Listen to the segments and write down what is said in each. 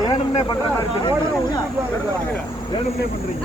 வேணும்னே பண்ற மாதிரி வேணும்னே பண்றீங்க.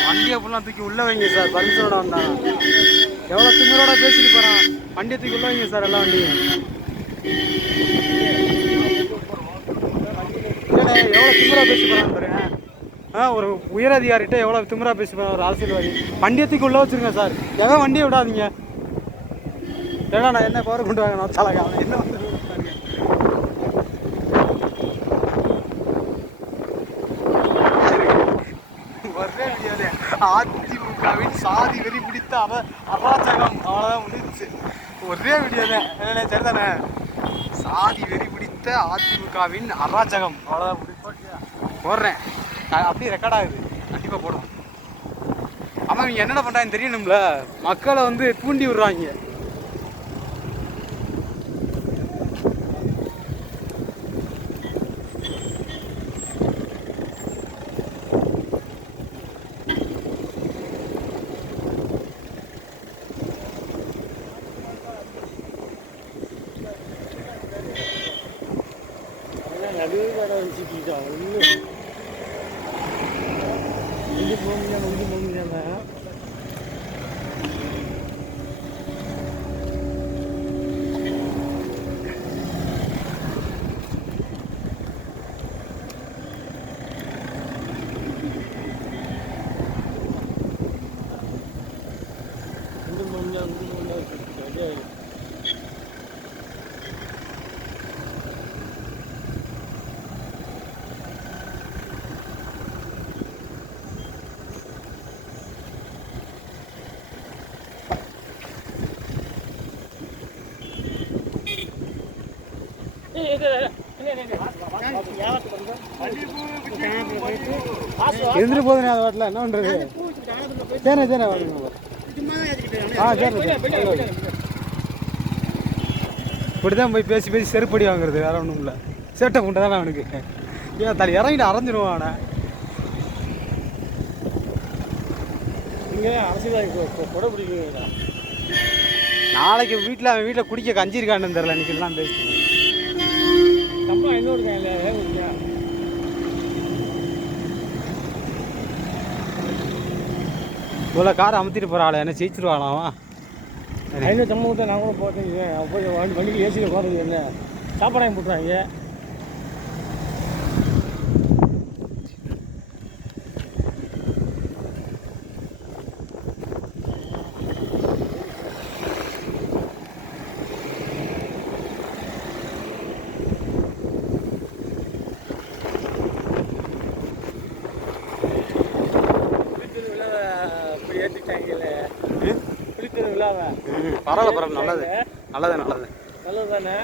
வண்டியை ஃபுல்லாக தூக்கி உள்ள வைங்க சார். பர்மிஷனோட வந்தாங்க. எவ்வளோ திமிரோட பேசிட்டு போகிறான் வண்டியை தூக்கி உள்ளே வைங்க சார் எல்லா வண்டியும். எவ்வளோ திமிரா பேசி போகிறான் பாருங்க ஒரு உயரதிகாரிகிட்ட எவ்வளோ திமிரா பேசுவேன் ஒரு அரசியல்வாதி. வண்டியத்துக்கு உள்ளே வச்சிருங்க சார். எவன் வண்டியை விடாதீங்க. ஏன்னா நான் என்ன பவர் கொண்டு வாங்க நான் தலகா என்ன அதிமுகவின் சாதி வெறி பிடித்த அவ அராஜகம் அவ்வளோதான் முடிஞ்சிச்சு. ஒரே வீடியோல என்ன சரிதானே? சாதி வெறி பிடித்த அதிமுகவின் அராஜகம். அவ்வளோதான் முடிஞ்சு போடுறேன். அப்படியே ரெக்கார்ட் ஆகுது. கண்டிப்பாக போடுவோம். ஆமாம் இவங்க என்னென்ன பண்ணுறாங்கன்னு தெரியணும்ல? மக்களை வந்து தூண்டி விடுறாங்க. நடுவில் வச்சுக்கிட்டோம் ஒன்றும் യൂണിഫോമിനാണ് യൂണിഫോമിനാണ് യൂണിഫോമിനാണ് യൂണിഫോമിനാണ് எழுந்துட்டு போதுனே அது வாட்டில் என்ன பண்ணுறது சரி சரி வாங்க ஆ சரி இப்படி தான் போய் பேசி பேசி செருப்படி வாங்குறது வேற ஒன்றும் இல்லை. சேட்டை கொண்டு தானே அவனுக்கு. ஏன் தலை இறங்கிட்டு அரைஞ்சிடுவான் அவனை. இங்கே அரசியல் கொடை நாளைக்கு வீட்டில் அவன் வீட்டில் குடிக்க கஞ்சி இருக்கான்னு தெரில இன்னைக்கு எல்லாம் பேசிட்டு இவ்வளோ காரை அமுத்திட்டு போகிறாள் என்ன ஜெயிச்சிருவாளாவா ஐநூற்றம்பது நான் கூட போட்டேங்க போய் வண்டி வண்டிக்கு ஏசியில் போகிறது என்ன? சாப்பாடு வாங்கி போட்டுறாங்க ம் பரவாயில்ல பரவாயில்ல நல்லது. நல்லது நல்லது. நல்லது